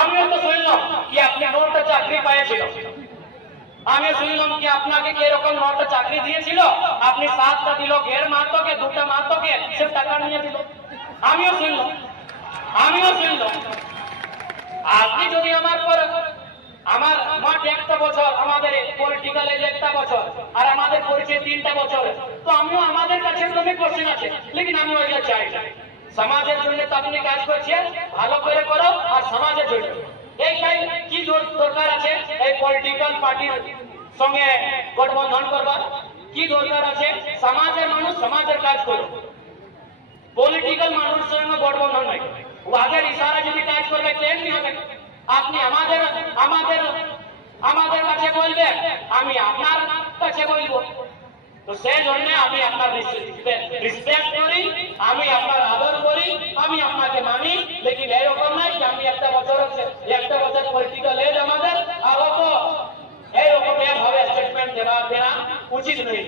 আমিও তো শুনলাম কি আপনি 9টা চাকরি পেয়েছিল, আমি শুনলাম কি আপনাকে কিরকম 9টা চাকরি দিয়েছিল, আপনি 7টা দিল ঘের মাতোকে, 2টা মাতোকে সে টাকা নিয়ে দিল। আমিও শুনলাম। আপনি যদি আমার পর আমার মাঠ 1টা বছর, আমাদের পলিটিক্যাল এজ 1টা বছর, আর আমাদের পরিচয় 3টা বছর, তো আমিও আমাদের কাছে অনেক কোশ্চেন আছে, লেকিন আমি ওইটা চাই না। সমাজের জন্য তো আপনি কাজ করছেন, ভালো করে করো, আর সমাজের জন্য এইটাই কি দরকার আছে এই পলিটিক্যাল পার্টির সঙ্গে গঠবন্ধন করবার কি দরকার আছে? সমাজের মানুষ সমাজের কাজ করো, পলিটিক্যাল মানুষের সঙ্গে গঠবন্ধন নাই। ওদের ইশারা যদি কাজ করবে কেমনি হবে? আপনি আমাদের আমাদের আমাদের কাছে বলবেন, আমি আপনার কাছে বলবো। তো সেই জন্য আমি আপনার রিসপেক্ট করি, আমি আপনার আদর করি, আমি আপনাকে মানি, লেকিন এরকম নাই যে আমি 1টা বছর পলিটিক্যাল এজ আমাদের, আর অত এইরকম এভাবে স্টেটমেন্ট দেওয়া উচিত নেই।